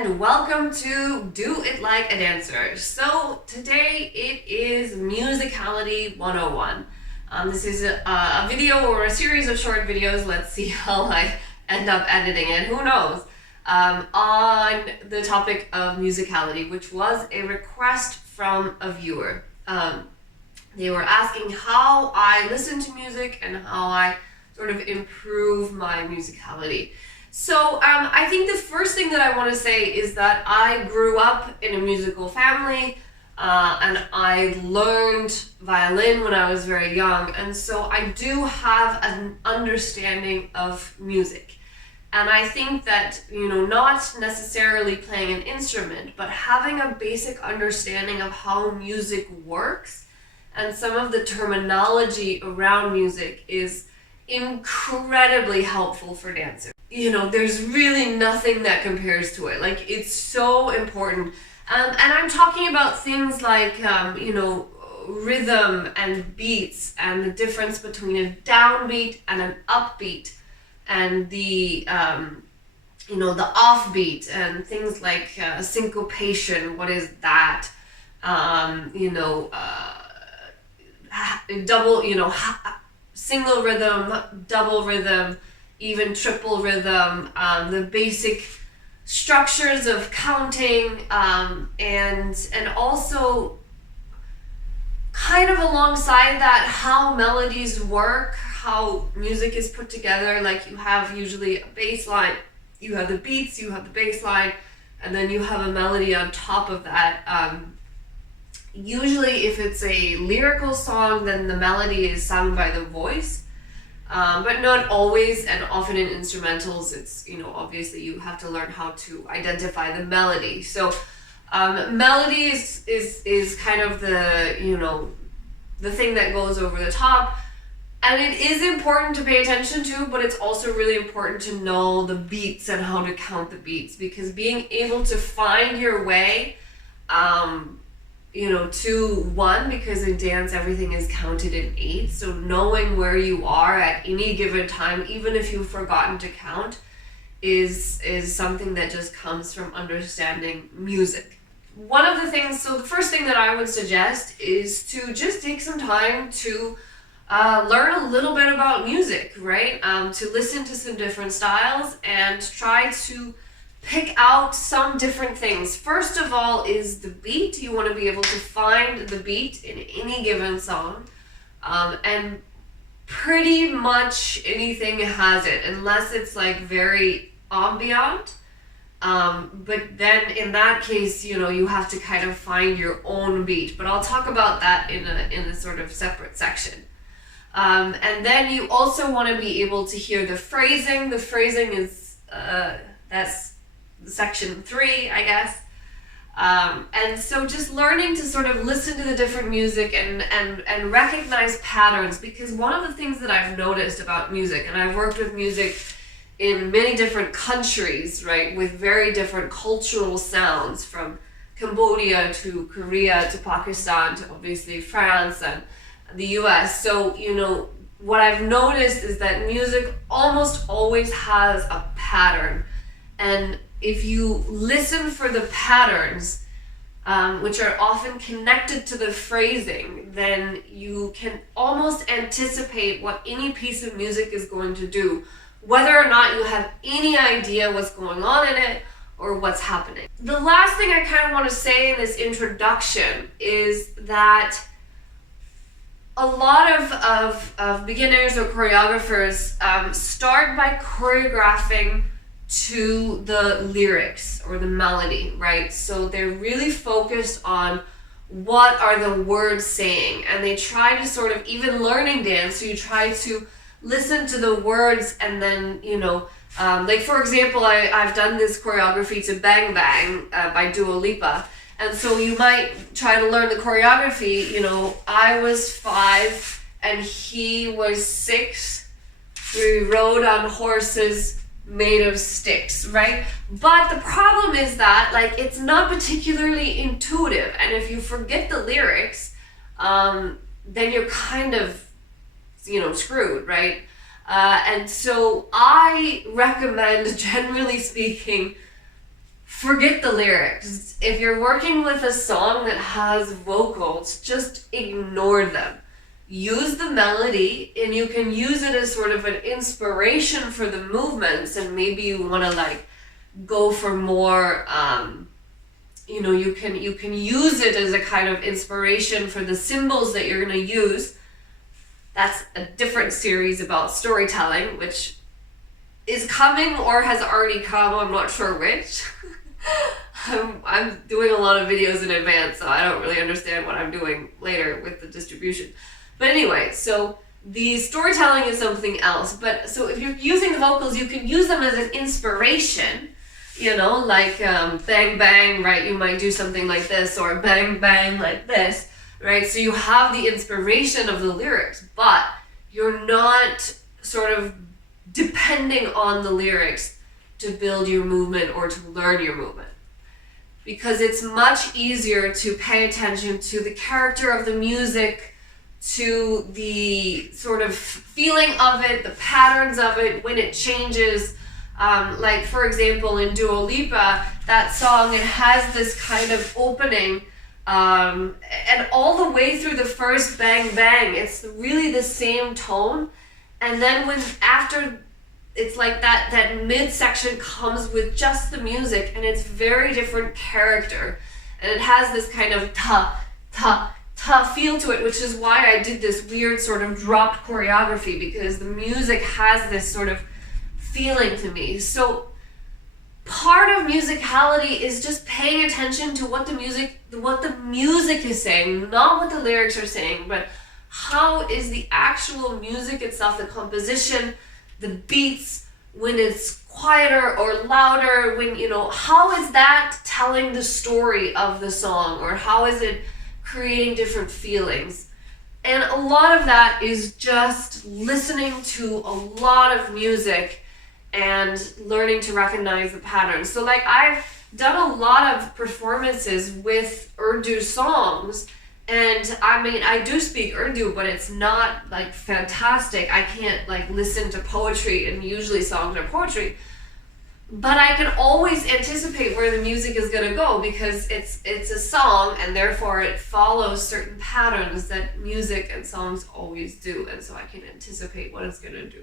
and welcome to Do It Like a Dancer. So today it is Musicality 101. This is a video or a series of short videos. Let's see how I end up editing it, who knows, on the topic of musicality, which was a request from a viewer. They were asking how I listen to music and how I sort of improve my musicality. So I think the first thing that I want to say is that I grew up in a musical family and I learned violin when I was very young, and so I do have an understanding of music. And I think that, not necessarily playing an instrument, but having a basic understanding of how music works and some of the terminology around music is incredibly helpful for dancers. There's really nothing that compares to it. Like, it's so important. And I'm talking about things like, rhythm and beats and the difference between a downbeat and an upbeat and the offbeat and things like syncopation. What is that? Double, single rhythm, double rhythm, even triple rhythm, the basic structures of counting, and also kind of alongside that, how melodies work, how music is put together. Like, you have usually a bass line, you have the beats, you have the bass line, and then you have a melody on top of that. Usually if it's a lyrical song, then the melody is sung by the voice. But not always, and often in instrumentals, it's, obviously you have to learn how to identify the melody. So melody is kind of the, the thing that goes over the top. And it is important to pay attention to, but it's also really important to know the beats and how to count the beats, because being able to find your way, to one, because in dance everything is counted in eights, so knowing where you are at any given time, even if you've forgotten to count, is something that just comes from understanding music. One of the things, so the first thing that I would suggest is to just take some time to learn a little bit about music, right? To listen to some different styles and try to pick out some different things. First of all is the beat. You want to be able to find the beat in any given song, and pretty much anything has it, unless it's like very ambient. But then in that case, you have to kind of find your own beat. But I'll talk about that in a sort of separate section. And then you also want to be able to hear the phrasing. The phrasing is that's section 3, I guess. And so just learning to sort of listen to the different music and recognize patterns, because one of the things that I've noticed about music, and I've worked with music in many different countries, right, with very different cultural sounds, from Cambodia to Korea to Pakistan to obviously France and the US. So, what I've noticed is that music almost always has a pattern. And if you listen for the patterns, which are often connected to the phrasing, then you can almost anticipate what any piece of music is going to do, whether or not you have any idea what's going on in it or what's happening. The last thing I kind of want to say in this introduction is that a lot of beginners or choreographers start by choreographing to the lyrics or the melody, right? So they're really focused on what are the words saying, and they try to sort of, even learning dance, so you try to listen to the words, and then, like for example, I've done this choreography to Bang Bang by Dua Lipa, and so you might try to learn the choreography. I was 5 and he was 6. We rode on horses made of sticks, right? But the problem is that, like, it's not particularly intuitive, and if you forget the lyrics, then you're kind of, screwed, right? And so I recommend, generally speaking, forget the lyrics. If you're working with a song that has vocals, just ignore them. Use the melody, and you can use it as sort of an inspiration for the movements, and maybe you want to like go for more, you can use it as a kind of inspiration for the symbols that you're going to use. That's a different series about storytelling, which is coming or has already come, I'm not sure which. I'm doing a lot of videos in advance, so I don't really understand what I'm doing later with the distribution. But anyway, so the storytelling is something else. But so if you're using the vocals, you can use them as an inspiration, like bang bang, right? You might do something like this, or bang bang like this, right? So you have the inspiration of the lyrics, but you're not sort of depending on the lyrics to build your movement or to learn your movement. Because it's much easier to pay attention to the character of the music, to the sort of feeling of it, the patterns of it, when it changes. Like for example, in Dua Lipa, that song, it has this kind of opening, and all the way through the first bang bang, it's really the same tone. And then after it's like that midsection comes with just the music, and it's very different character, and it has this kind of ta feel to it, which is why I did this weird sort of dropped choreography, because the music has this sort of feeling to me. So part of musicality is just paying attention to what the music is saying, not what the lyrics are saying, but how is the actual music itself, the composition, the beats, when it's quieter or louder, how is that telling the story of the song, or how is it creating different feelings? And a lot of that is just listening to a lot of music and learning to recognize the patterns. So like I've done a lot of performances with Urdu songs, and I mean, I do speak Urdu, but it's not like fantastic. I can't like listen to poetry, and usually songs are poetry. But I can always anticipate where the music is going to go, because it's a song, and therefore it follows certain patterns that music and songs always do. And so I can anticipate what it's going to do.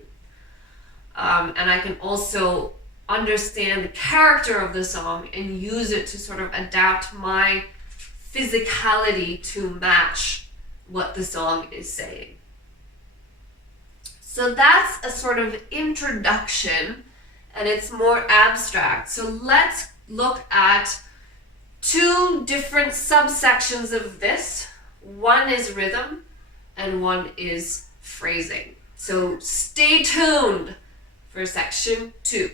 And I can also understand the character of the song and use it to sort of adapt my physicality to match what the song is saying. So that's a sort of introduction, and it's more abstract. So let's look at two different subsections of this. One is rhythm and one is phrasing. So stay tuned for section 2.